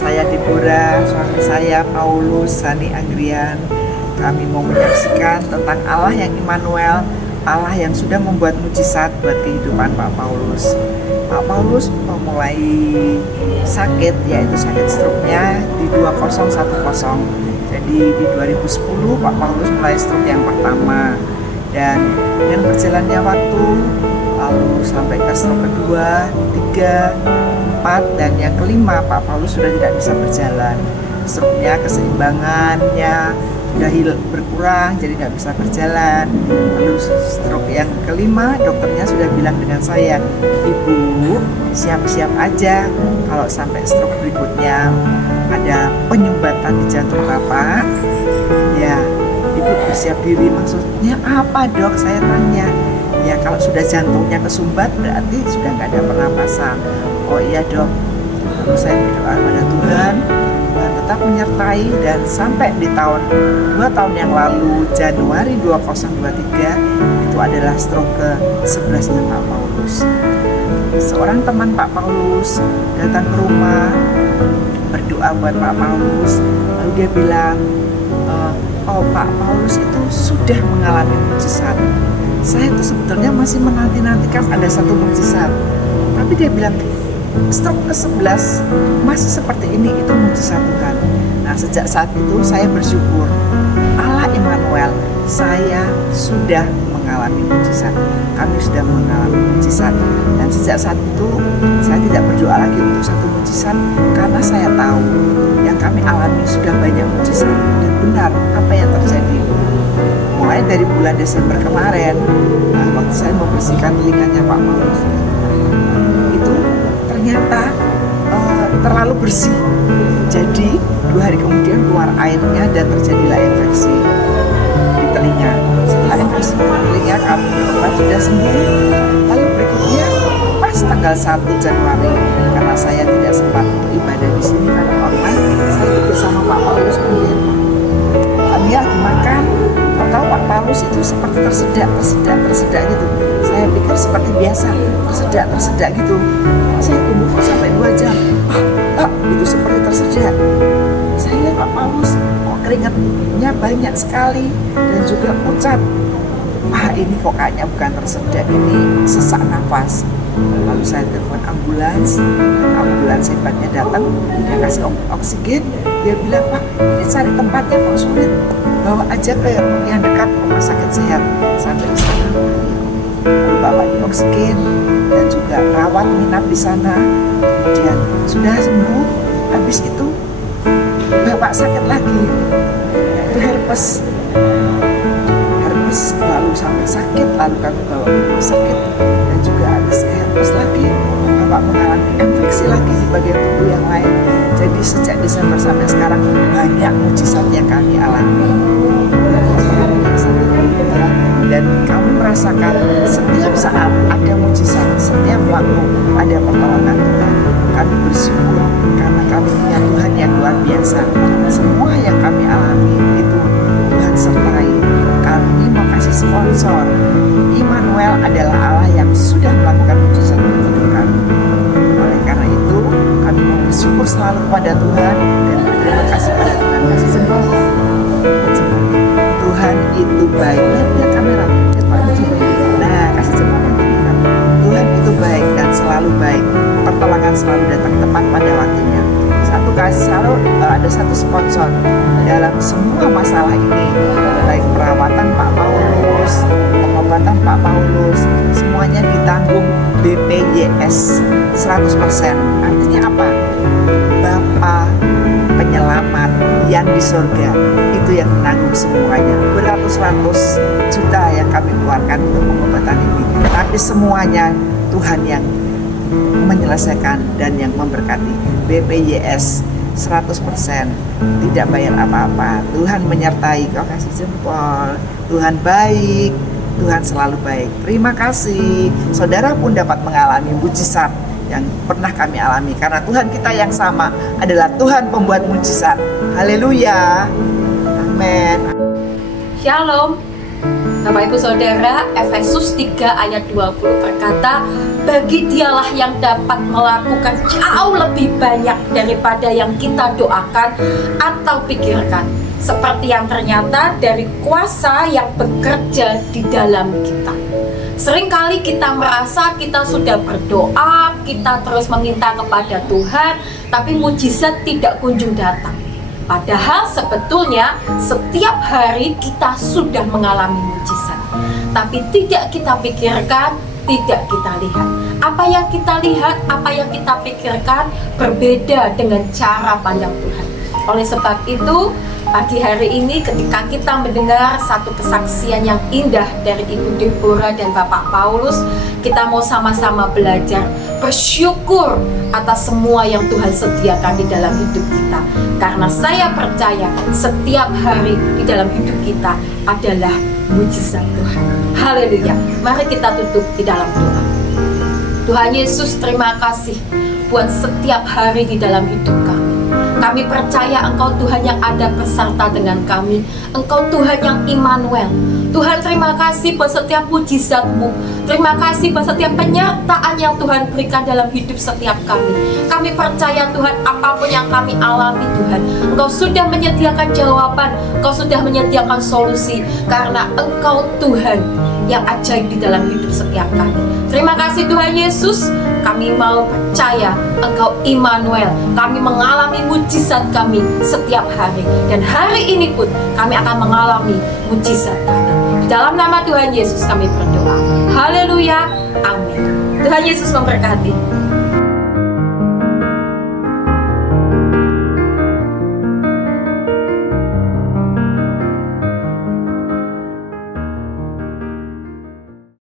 saya Deborah, suami saya Paulus Sani Anggrian. Kami mau menyaksikan tentang Allah yang Immanuel, Allah yang sudah membuat mujizat buat kehidupan Pak Paulus. Pak Paulus memulai sakit, yaitu sakit stroke-nya di 2010. Jadi di 2010 Pak Paulus mulai stroke yang pertama, dan dengan berjalannya waktu lalu sampai ke stroke kedua, ketiga, keempat, dan yang kelima Pak Paulus sudah tidak bisa berjalan. Stroke-nya, keseimbangannya sudah berkurang, jadi tidak bisa berjalan. Lalu stroke yang kelima, dokternya sudah bilang dengan saya, Ibu siap-siap aja kalau sampai stroke berikutnya ada penyumbatan di jantung Bapak, ya Ibu bersiap diri. Maksudnya apa, Dok? Saya tanya. Ya kalau sudah jantungnya kesumbat berarti sudah nggak ada pernapasan. Oh iya, Dok. Lalu saya berdoa kepada Tuhan tetap menyertai, dan sampai di 2 tahun yang lalu, Januari 2023, itu adalah stroke ke-11 Pak Paulus. Seorang teman Pak Paulus datang ke rumah berdoa buat Pak Paulus, lalu dia bilang, oh Pak Paulus itu sudah mengalami mujizat. Saya itu sebetulnya masih menanti-nantikan ada satu mujizat, tapi dia bilang stroke ke-11 masih seperti ini, itu mujizat Tuhan. Nah, sejak saat itu saya bersyukur, Allah Immanuel, saya sudah mengalami mujizat. Kami sudah mengalami mujizat, dan sejak saat itu saya tidak berdoa lagi untuk satu mujizat, karena saya tahu yang kami alami sudah banyak mujizat. Dan benar apa yang terjadi. Mulai dari bulan Desember kemarin, waktu saya membersihkan telinganya Pak Paulus, itu ternyata terlalu bersih. Jadi 2 hari kemudian keluar airnya dan terjadilah infeksi di telinga. Setelah infeksi di telinga, kami berobat sudah sembuh. Lalu berikutnya pas tanggal 1 Januari, karena saya tidak sempat untuk ibadah di sini karena online, saya ikut bersama Pak Paulus mengirim. Kami lagi makan, tahu Pak Paulus itu seperti tersedak gitu. Saya pikir seperti biasa, tersedak gitu. Saya tunggu sampai 2 jam. Itu seperti tersedak. Saya lihat Pak Paulus kok keringatnya banyak sekali dan juga pucat. Ini kok kayaknya bukan tersedak, ini sesak nafas. Lalu saya telepon ambulans hebatnya datang, dia kasih oksigen. Dia bilang, Pak, ini cari tempatnya kok sulit, bawa aja ke yang dekat rumah sakit sehat. Sampai di sana, lalu bawa di oksigen dan juga rawat minat di sana. Kemudian sudah sembuh. Habis itu bapak sakit lagi, yaitu herpes, lalu sampai sakit, lalu kami bawa ke rumah sakit, dan juga habis herpes lagi, bapak mengalami infeksi lagi di bagian tubuh yang lain. Jadi sejak Desember sampai sekarang banyak mujizat yang kami alami, dan kami merasakan setiap saat ada mujizat, setiap waktu ada pertolongan Tuhan. Kami bersyukur karena kami punya Tuhan yang luar biasa. Semua yang kami alami itu Tuhan sertai. Kami mau kasih sponsor. Immanuel adalah Allah yang sudah melakukan mujizat dalam hidup kami. Oleh karena itu, kami mau bersyukur selalu kepada Tuhan dan berterima kasih pada Tuhan. Kasih jempol. Tuhan itu baik. Lihat kamera. Nah, kasih jempol. Tuhan itu baik dan selalu baik. Pertolongan selalu datang tepat pada waktunya. Ada satu sponsor dalam semua masalah ini, baik perawatan Pak Paulus, pengobatan Pak Paulus, semuanya ditanggung BPJS 100%. Artinya apa? Bapa penyelamat yang di surga itu yang menanggung semuanya. Beratus-ratus juta yang kami keluarkan untuk pengobatan ini, tapi semuanya Tuhan yang menyelesaikan dan yang memberkati. BPJS 100%, tidak bayar apa-apa. Tuhan menyertai. Kau kasih jempol. Tuhan baik, Tuhan selalu baik. Terima kasih. Saudara pun dapat mengalami mujizat yang pernah kami alami, karena Tuhan kita yang sama adalah Tuhan pembuat mujizat. Haleluya. Amin. Shalom. Bapak Ibu Saudara, Efesus 3 ayat 20 berkata, bagi Dialah yang dapat melakukan jauh lebih banyak daripada yang kita doakan atau pikirkan, seperti yang ternyata dari kuasa yang bekerja di dalam kita. Seringkali kita merasa kita sudah berdoa, kita terus meminta kepada Tuhan, tapi mujizat tidak kunjung datang. Padahal sebetulnya setiap hari kita sudah mengalami mujizat, tapi tidak kita pikirkan, tidak kita lihat. Apa yang kita lihat, apa yang kita pikirkan berbeda dengan cara pandang Tuhan. Oleh sebab itu, pagi hari ini ketika kita mendengar satu kesaksian yang indah dari Ibu Deborah dan Bapak Paulus, kita mau sama-sama belajar bersyukur atas semua yang Tuhan sediakan di dalam hidup kita. Karena saya percaya setiap hari di dalam hidup kita adalah mujizat Tuhan. Haleluya. Mari kita tutup di dalam doa. Tuhan Yesus, terima kasih buat setiap hari di dalam hidup kami. Kami percaya Engkau Tuhan yang ada beserta dengan kami. Engkau Tuhan yang Immanuel. Tuhan, terima kasih buat setiap mujizat-Mu. Terima kasih buat setiap penyertaan yang Tuhan berikan dalam hidup setiap kami. Kami percaya Tuhan, apapun yang kami alami Tuhan, Engkau sudah menyediakan jawaban, Engkau sudah menyediakan solusi. Karena Engkau Tuhan yang ajaib di dalam hidup setiap kami. Terima kasih Tuhan Yesus. Kami mau percaya Engkau Immanuel. Kami mengalami mujizat kami setiap hari. Dan hari ini pun kami akan mengalami mujizat kami. Dalam nama Tuhan Yesus kami berdoa. Haleluya. Amin. Tuhan Yesus memberkati.